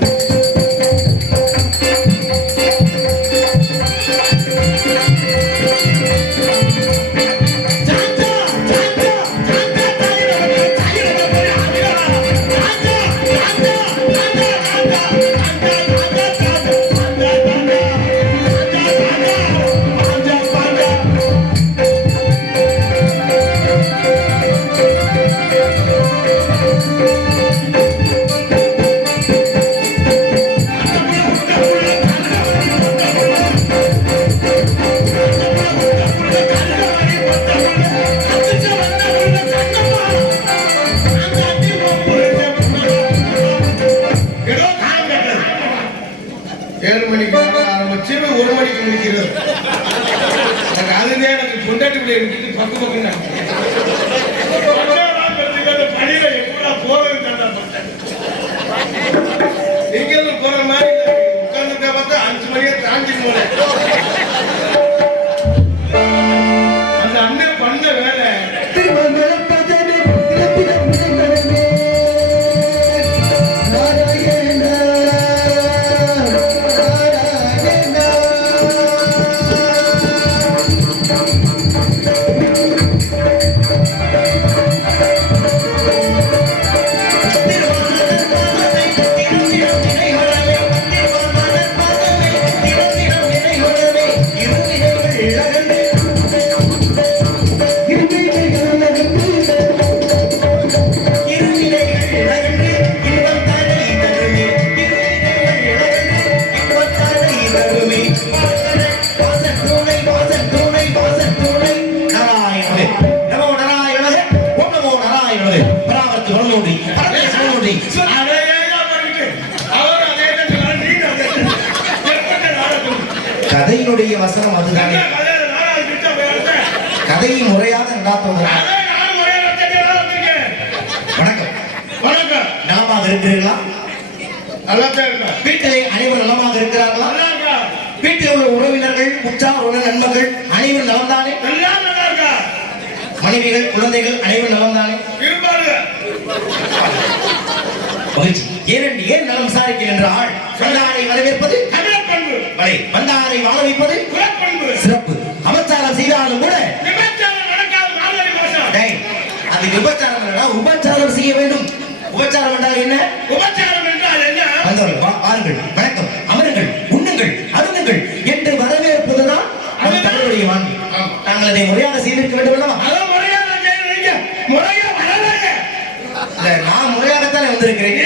Yeah. ஏழு மணிக்கு ஆரம்பிச்சு ஒரு மணிக்கு முடிக்கிறது எனக்கு அதுதான் எனக்கு பொண்டாட்டி பிள்ளைய விட்டுட்டு பக்கு கதையினுடைய வசனம் அதுதானே. கதையை முறையாக வணக்கம். வணக்கம். இருக்கிறீர்களா? வீட்டிலே அனைவரும் நலமாக இருக்கிறார்களா? வீட்டில் உள்ள உறவினர்கள் உற்றார் உள்ள நண்பர்கள் அனைவரும் நலம்தானே? மனைவிகள் குழந்தைகள் அனைவரும் நலம்தானே? ஏன் ஏன் நலம் விசாரிக்கிறேன் என்றால் சொன்னாரை வரவேற்பது மலை வந்தாரை வாழ வைப்பது சிறப்பு. அபச்சாரம் செய்தாலும் கூட அது விபச்சாரம் உபச்சாரம் செய்ய வேண்டும். உபச்சாரம் என்றால் என்ன? உபச்சாரம் என்றால் என்ன? வந்தவர்கள் வாருங்கள் வணக்கம் அமருங்கள் உண்ணுங்கள் அருந்துங்கள் என்று வரவேற்பதுதான் நம் தலைவருடைய வாங்கி. நாங்கள் அதை முறையாக செய்திருக்க வேண்டும் அல்லவா? முறையாக நான் முறையாகத்தானே வந்திருக்கிறேன்.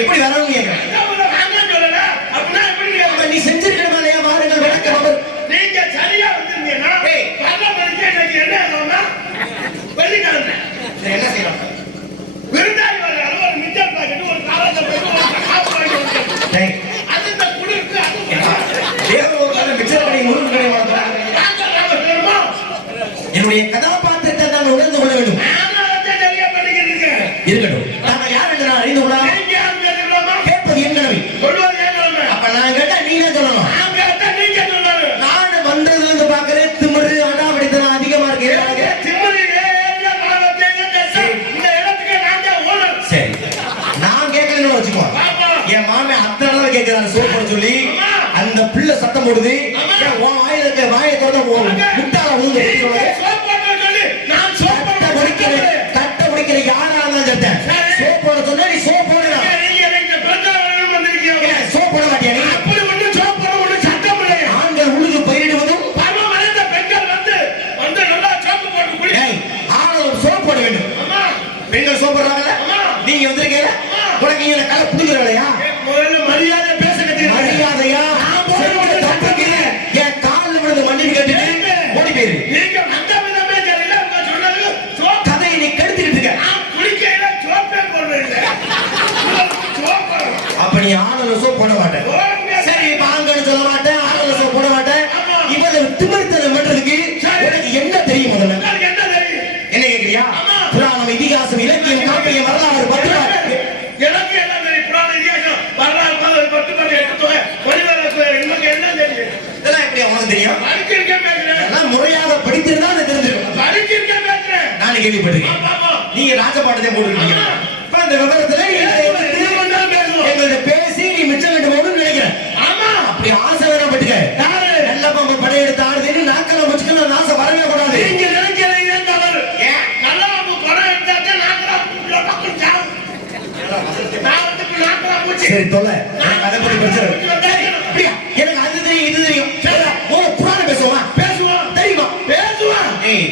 எப்படி வரணும்னு கேட்கிறேன். நீ செஞ்சிருக்க சேர்க்கணும் சொல்லி அந்த பிள்ளை சத்தம் போடுது. உன் வாயில இருக்க வாயை திறந்த முட்டாள உழுந்து நான் சோப்பா கட்ட முடிக்கிற யாரா இருந்தாலும் சட்டை திமிர்த்தனம் பண்றதுக்கு எனக்கு என்ன தெரியும் முதல்ல? என்ன தெரியும்? என்ன கேக்குறியா? புராணம் இதிகாசம் இலக்கியம் காப்பியம் வரலாறு பத்து எனக்கு என்ன தெரியும்? புராணம் இதிகாசம் வரலாறு பதில் பத்து என்ன தெரியும்? இதெல்லாம் எப்படி உனக்கு தெரியும்? படிச்சிருக்கேன் பேசுறேன். எல்லாம் முறையாக படித்திருந்தா அதை தெரிஞ்சிருக்கும். படிச்சிருக்கேன் பேசுறேன். நான் கேள்விப்பட்டிருக்கேன். நீங்க ராஜபாட்டத்தை போட்டுருக்கீங்க. இப்ப அந்த விவரத்துல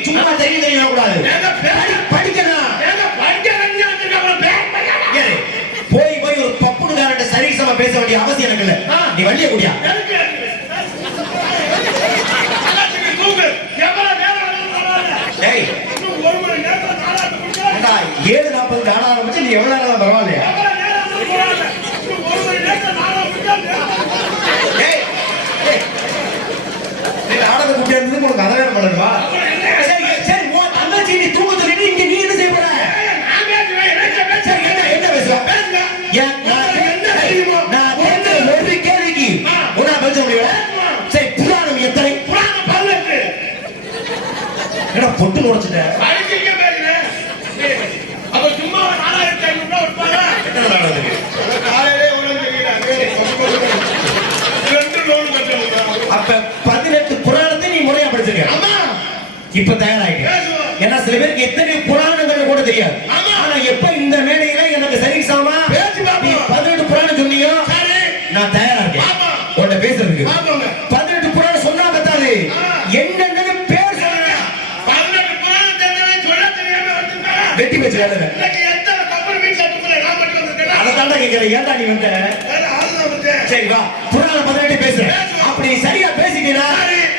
சும்மா தெரிய தெரிய கூடாது படிக்கணும். போய் போய் ஒரு பப்புனுக்காரன் சரிசமா பேச வேண்டிய அவசியம் எனக்கு இல்ல. நீ வள்ளிய கூடியா? ஏழு நாற்பது காண ஆரம்பிச்சு நீ எவ்வளவு நேரம் பரவாயில்லையா? ஆடத்தை குட்டியா இருந்து உனக்கு அதை வேணும் பண்ணுவா Come to Janet. நீ வந்த சரி வா. புறால பதினெட்டு பேசு அப்படி சரியா பேசிட்டீனா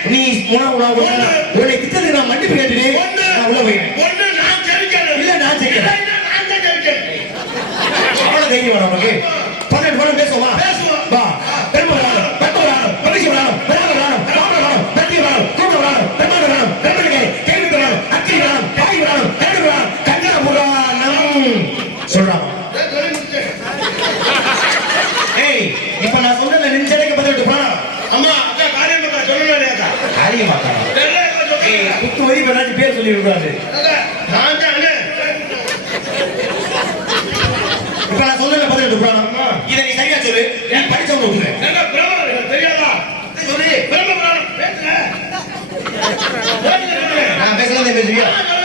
நீ உணவு உன்னை திட்டத்துக்கு நான் மன்னிப்பு கேட்டுட்டு நான் உள்ள போயிடுறேன். இல்ல நான் ஜெயிக்கிறேன். அவ்வளவு தைரியம் வரும் உனக்கு. Aleluia.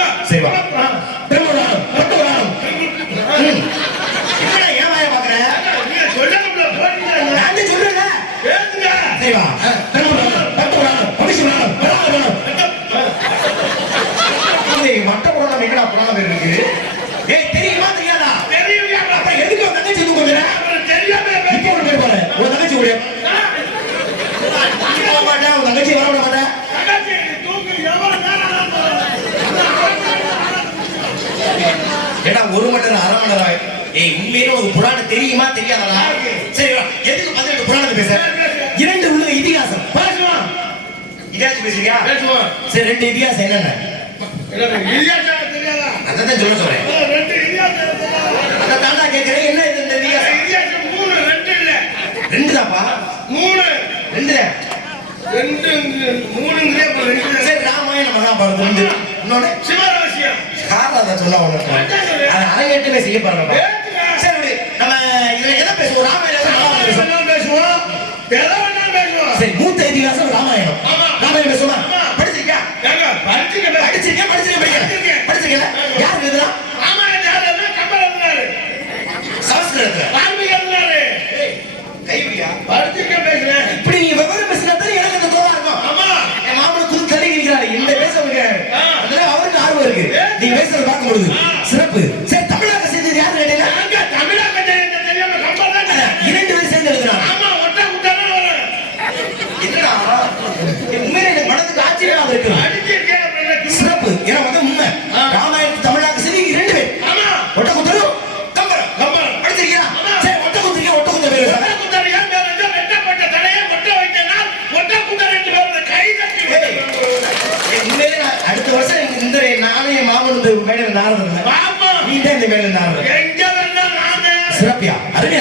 ரெண்டு மூணுங்கிறே இப்போ ரெண்டு ராமாயணம் மகாபாரதம் ரெண்டு. இன்னொன்று சிவராசியம். சொல்ல உடனே அதை அரங்கேற்றமே செய்ய பாருங்க சரி நம்ம இதில் பேசுவோம்? ராமாயணம் பேசுவோம் எதை பேசுவோம். சரி மூத்த இதிகாசம் ராமாயணம். ராமாயணம் பேசுவோமா? படிச்சிருக்கா படிச்சிருக்கேன். படிச்சிருக்கேன் படிச்சிருக்கேன். படிச்சிருக்கேன். யாருக்கு இதெல்லாம்? நீங்க பேசுறது பார்க்க முடியுது சிறப்பு.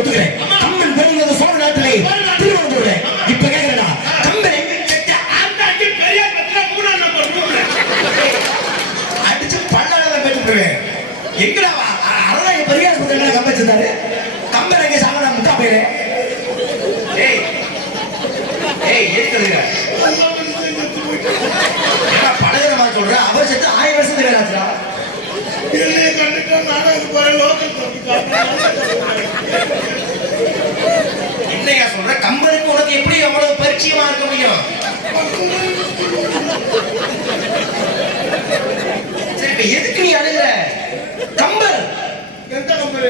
ஒத்துக்கிறேன் கம்பன் பெருங்கிறது சோழ நாட்டிலே திருவனந்தபுரம் இப்ப கேக்குறா கம்பன் அடிச்சு பல்லாள பெற்றுக்கிறேன் எங்கடா அரணாய பெரியார் குதிரை கம்பன் வச்சிருந்தாரு. கம்பன் எங்க சாகடா முட்டா போயிரு ஏய். ஏய் ஏத்துறீங்க பழையமா சொல்றேன் அவர் செத்து ஆயிரம் வருஷத்துக்கு என்னையா சொல்ற? கம்பருக்கு உனக்கு எப்படி எவ்வளவு பரிச்சயமா இருக்க முடியும்? சரி எதுக்கு நீ அழுகிற? கம்பர் எந்த கம்பர்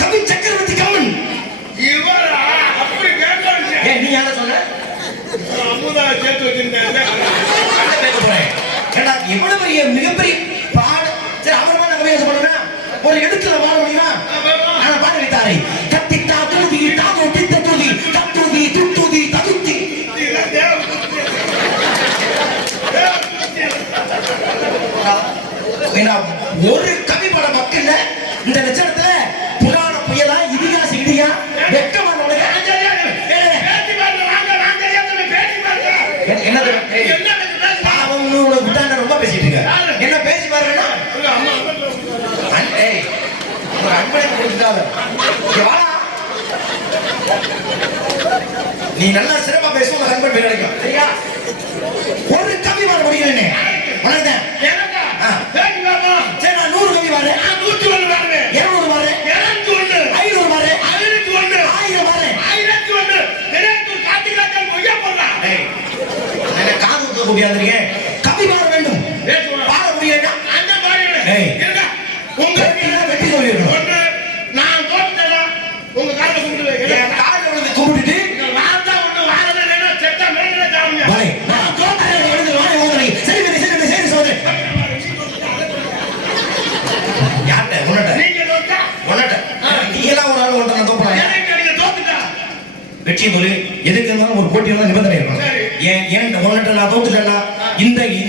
கவி சக்கரவர்த்தி கம்மன் இவரா? அப்படி கேட்கறேன் ஏன் நீ யார சொல்ற? அமுதா சேர்த்து வச்சிருந்தேன் ஒரு இடத்துல வாழ முடியுமா? ஆனா பாடுகிறாரை கத்தித்தா தூதி தாது தித்த தூதி ஒரு கவி பட மக்கள் இந்த நிஜ நண்பனுக்கு நீ நல்லா சிறப்பா பேசுவோம் நண்பன் பேர் கிடைக்கும் சரியா?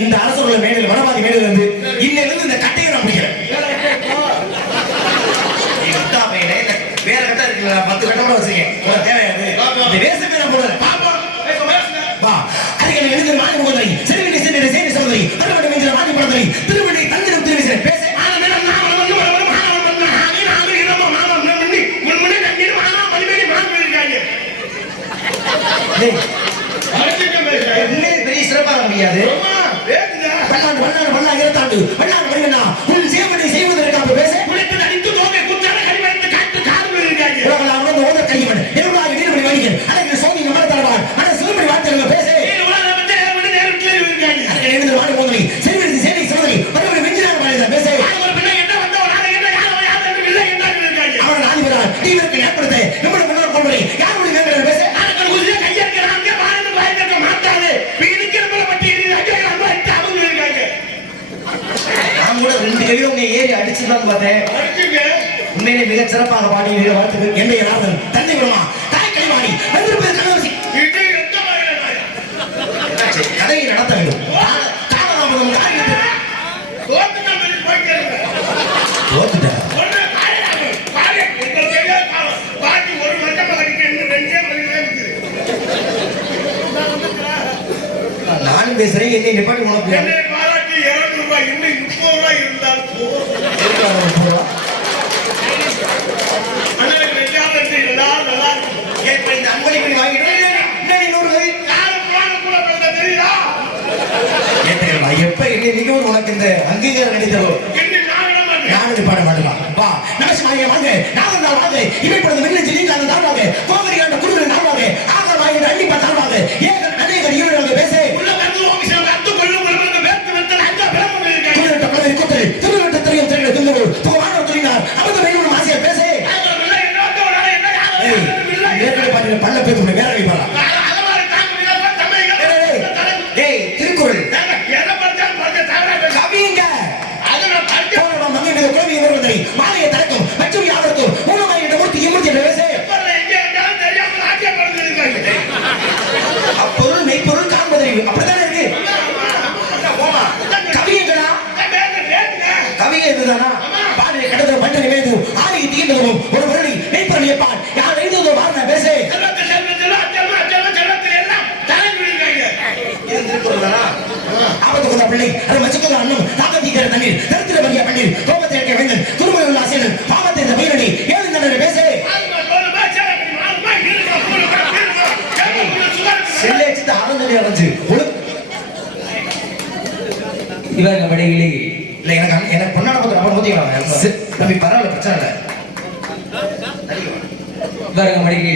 இந்த அரசுள்ள மேடையில் வடபாதி மேடையில் இருந்து இன்னிலிருந்து இந்த கட்டையை நான் பிடிக்கிறேன். வேற கட்டா இருக்குல்ல பத்து கட்டம் கூட வச்சிருக்கேன். தேவையாது இந்த அங்கீகாரம் கிடைத்ததோ? நானும் பாட மாட்டேன் வா நமசி மாய வாங்க நான் வந்தால் வாங்க இமைப்படது மின்னஞ்சலி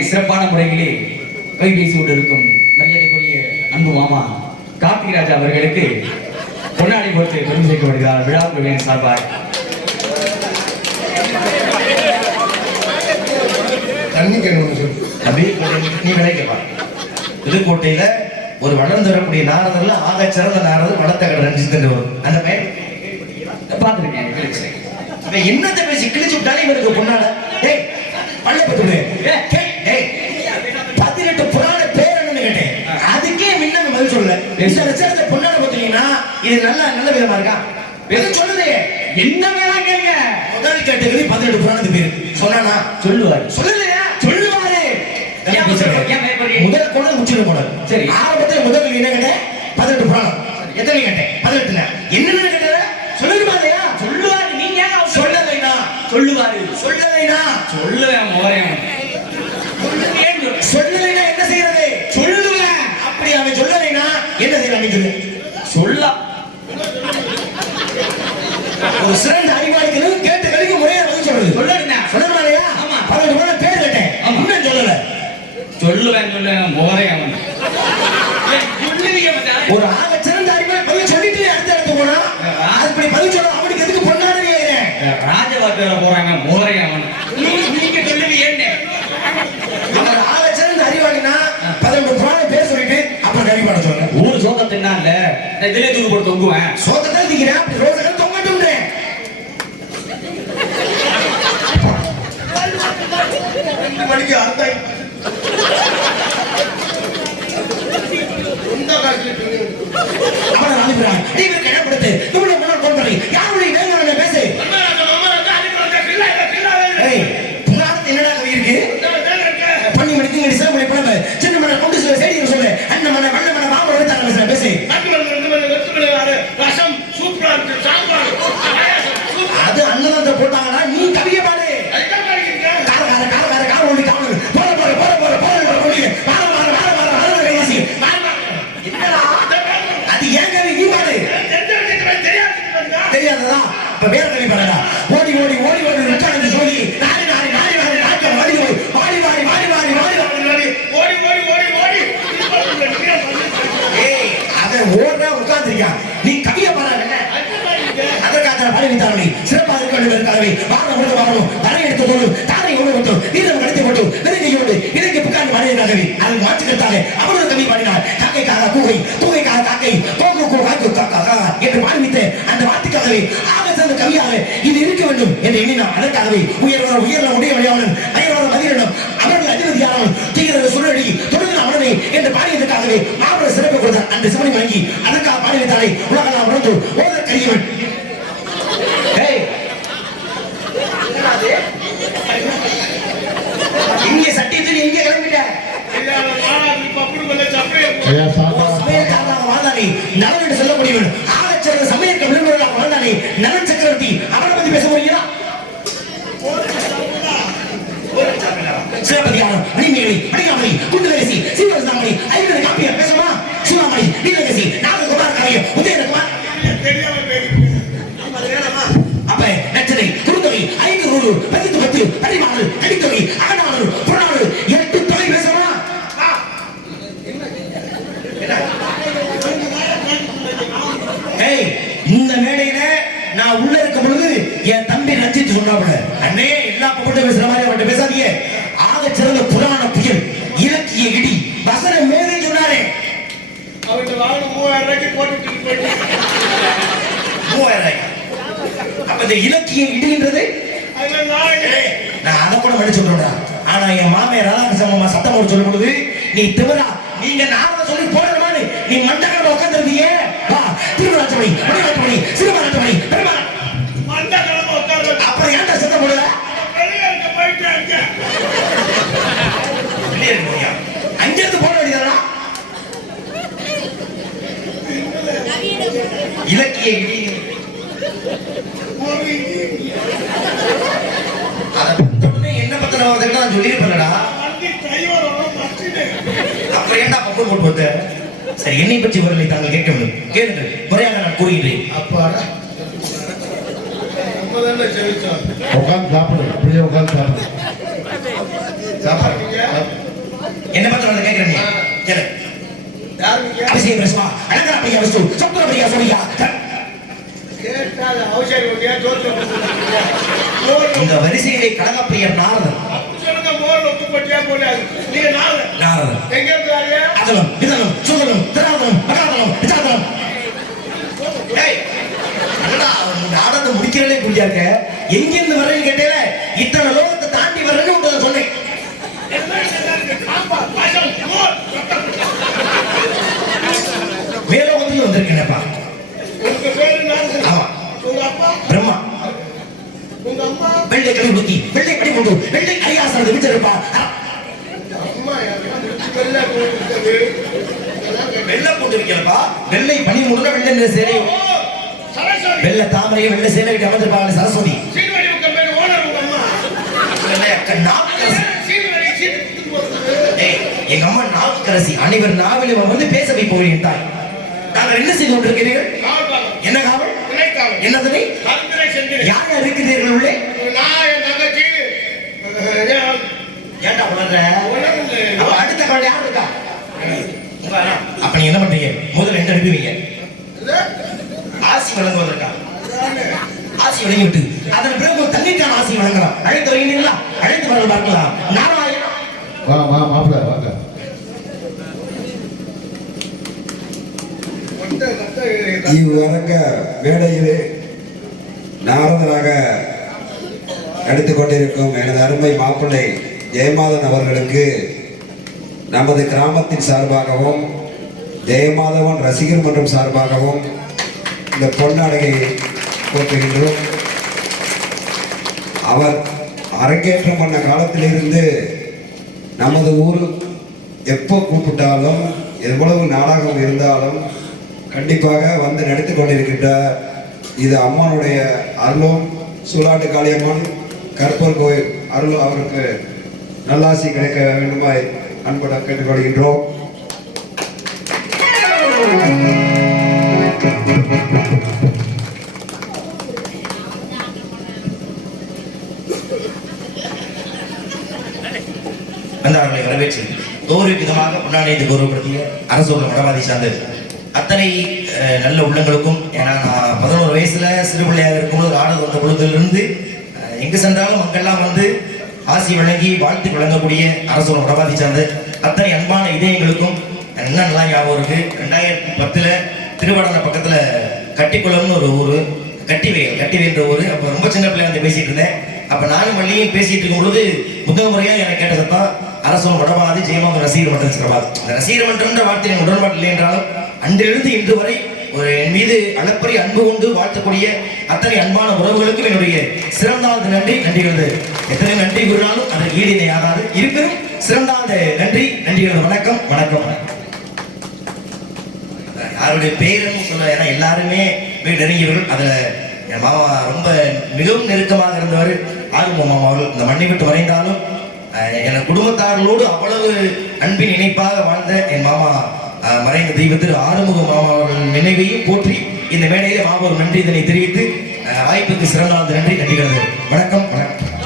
சிறப்பான முறையிலே கைபேசி கொண்டு இருக்கும் மரியாதைக்குரிய அன்பு மாமா கார்த்திக் ராஜா அவர்களுக்கு பொன்னாடி பொறுத்து பெருமை சேர்க்கப்படுகிறார் விழா சார்பாக புதுக்கோட்டையில ஒரு வளர்ந்து வரக்கூடிய நாரதர்ல ஆக சிறந்த நாரதர் வளர்த்த கடல் அந்த பையன் பார்த்துருக்கேன் கிழிச்சு. இவன் என்னத்தை பேசி கிழிச்சு விட்டாலே இந்த நட்சத்திரத்தை பார்த்தீங்கன்னா இது நல்ல நல்ல விதமா இருக்கா? எது சொல்லுது. என்ன வேணா கேங்க முதல் கேட்டகரி பதினெட்டு புராணத்து பேர். சொல்லுவார். சொல்லலையா சொல்லுவாரு. முதல் கூட முச்சிட போனார் சரி. ஆரம்பத்தில் முதல் என்ன கேட்டேன்? பதினெட்டு புராணம். எத்தனை கேட்டேன்? பதினெட்டுல. பேணி நாம் அடக்காகவே உயர்வன உயர்ந்த உடைய வழியாளன் அயர்வன மதியிடம் அவர்கள் அதிபதியானவன். தீவிர சுழலி தொடர்ந்து அவனே என்று பாடியதற்காகவே மாபெரும் சிறப்பு கொடுத்த அந்த சிவனை வழங்கி அதற்காக பாடியதாலே உலகலாம் உணர்ந்து ஓதர் கரியவன் இங்கே சட்டியத்தில் இங்கே கிளம்பிட்டார் நடவடிக்கை செல்ல முடியும் போட்டுட்டு போயிட்டு மூவாயிரம் அப்ப இந்த நான் அதை கூட மடி சொல்றேன்டா. ஆனா என் மாமியார் ராதாகிருஷ்ணன் சத்தம் போட்டு சொல்லும் பொழுது நீ திமிரா? நீங்க நாம சொல்லி போடணுமான்னு? நீ மண்டகரம் உட்காந்துருந்தீங்க வா திருமணாச்சமணி மணிநாட்டமணி சிறுமணாட்டமணி பெருமா மண்ட கிழமை உட்கார்ந்து அப்புறம் ஏன்டா சத்தம் போடுற? வெளியே இருக்க போயிட்டு அங்க வெளியே இருக்க முடியா அங்க இருந்து போட வேண்டியதா இலக்கிய அதை என்ன பத்தின வரதுக்கு நான் சொல்லியிருப்பேன்டா அப்புறம் ஏன்டா பக்கம் போட்டு வந்த சரி என்னை பற்றி வரலை தாங்கள் கேட்க வேண்டும் கேளுங்கள் முறையாக நான் கூறுகிறேன் அப்பாடா உட்காந்து சாப்பிடு. அப்படியே உட்காந்து சாப்பிடு. சாப்பிடுங்க என்ன பத்திரம் வந்து கேட்கிறேன் நீ? கேளு. அபிஷேகம் பிரஸ்மா அழகா பையா வஸ்து சத்துர பையா ஜோத்து இந்த வரிசையிலே நாரதன். நீங்க நாலு நாரதன். வாங்க அதலம் இதலம் சுதலம் திராதலம் மகாதலம் உன் நாடகத்தை முடிக்கிறதே புரியா இருக்க? எங்க இருந்து வர்றேன்னு கேட்டேல? இத்தனை லோகத்தை தாண்டி வர்றேன்னு சொன்னேன் சாம்பார் பாசம் மோர் மேலோகத்துலயும் வந்திருக்கேனப்பா உங்க பேரு நான் ஆமா உங்க அப்பா பிரம்மா உங்க அம்மா வெள்ளை கடி உடுக்கி வெள்ளை கடி கொண்டு வெள்ளை வெளில போயிருக்கிறது வெள்ளை போட்டு வைக்கிறப்பா வெள்ளை பனி முடுற வெள்ளை சேலை? வெள்ளை தாமரையை வெள்ளை சேலை விட்டு அமர்ந்திருப்பாங்க சரஸ்வதி. எங்க அம்மா நாவுக்கரசி. அனைவர் நாவிலும் அமர்ந்து பேச வைப்பவள் என் தாய் தாங்கள் என்ன செய்து கொண்டிருக்கிறீர்கள்? என்ன காவல்? செந்திரு யார் யார் இருக்கிறீர்கள் உள்ளே நான் என் தங்கச்சி அஹ், ஏன்டா உணர்ற அடுத்த இருக்கா? அப்ப நீங்க என்ன பண்றீங்க? முதல்ல ரெண்டு அனுப்புவீங்க ஆசி வழங்குவதற்கா ஆசி வழங்கி விட்டு. அதன் பிறகு ஒரு ஆசி வழங்கலாம். அழைத்து வருகிறீங்களா அழைத்து வரல பார்க்கலாம். நாராயணம் வா வா மாப்பிள்ள வாங்க. மொட்டை இவ்வரங்க மேடையிலே நாரதராக நடித்துக் கொண்டிருக்கும் எனது அருமை மாப்பிள்ளை ஜெயமாதன் அவர்களுக்கு நமது கிராமத்தின் சார்பாகவும் ஜெயமாதவன் ரசிகர் மன்றம் சார்பாகவும் இந்த பொன்னாடையை போற்றுகின்றோம். அவர் அரங்கேற்றம் பண்ண காலத்திலிருந்து நமது ஊர் எப்போ கூப்பிட்டாலும் எவ்வளவு நாடகம் இருந்தாலும் கண்டிப்பாக வந்து நடித்துக் கொண்டிருக்கின்ற இது அம்மனுடைய அருளும் சூலாட்டு காளியம்மன் கற்பர் கோயில் அருள் அவருக்கு நல்லாசி கிடைக்க வேண்டுமாய் அன்புடன் கேட்டுக்கொள்கின்றோம். வந்தார்களை வரவேற்று ஒவ்வொரு விதமாக முன்னாடி கௌரவப்படுத்திய அரசோட மடவாதி சார்ந்தது. அத்தனை அஹ், நல்ல உள்ளங்களுக்கும் ஏன்னா நான் பதினோரு வயசுல சிறு பிள்ளையாக இருக்கும்போது ஆடல் வந்த பொழுதிலிருந்து அஹ், எங்கு சென்றாலும் அங்கெல்லாம் வந்து ஆசி வழங்கி வாழ்த்து வழங்கக்கூடிய அரசோட மடவாதி சார்ந்த அத்தனை அன்பான இதயங்களுக்கும் என்ன நல்லா ஞாபகம் இருக்கு. ரெண்டாயிரத்தி பத்துல திருவடந்த பக்கத்துல கட்டிக்குளம்னு ஒரு ஊர் கட்டிவேல் கட்டிவேன்ற ஊர். அப்ப ரொம்ப சின்ன பிள்ளையா வந்து பேசிட்டு இருந்தேன். அப்ப நானும் வள்ளியும் பேசிட்டு இருக்கும் பொழுது முதல் முறையா எனக்கு கேட்ட சத்தம் அரசன் வடபாதி ஜெயமாத ரசிகர் மன்றம் சிறப்பாக ரசிகர் மன்றம்ன்ற வார்த்தை எனக்கு உடன்பாடு இல்லை என்றாலும் அன்றிலிருந்து இன்று வரை என் மீது அளப்பரிய அன்பு கொண்டு வாழ்த்தக்கூடிய அத்தனை அன்பான உறவுகளுக்கும் என்னுடைய சிறந்தாழ்ந்த நன்றி நன்றிகளது எத்தனை நன்றி கூறினாலும் அதன் ஈடு ஆகாது. இருப்பினும் சிறந்தாழ்ந்த நன்றி நன்றிகளது வணக்கம் வணக்கம் வணக்கம். யாருடைய பேருன்னு சொல்ல ஏன்னா எல்லாருமே நெருங்கியவர்கள் அதுல என் மாமா ரொம்ப மிகவும் நெருக்கமாக இருந்தவர். ஆறுமுக மாமா அவர்கள் இந்த மண்ணை விட்டு வரைந்தாலும் என் குடும்பத்தார்களோடு அவ்வளவு அன்பின் இணைப்பாக வாழ்ந்த என் மாமா மறைந்த தெய்வத்திரு ஆறுமுக மாமாவின் நினைவையும் போற்றி இந்த மேடையிலே மாபெரும் நன்றி இதனை தெரிவித்து வாய்ப்புக்கு சிறந்த நன்றி நன்றிகளது வணக்கம் வணக்கம்.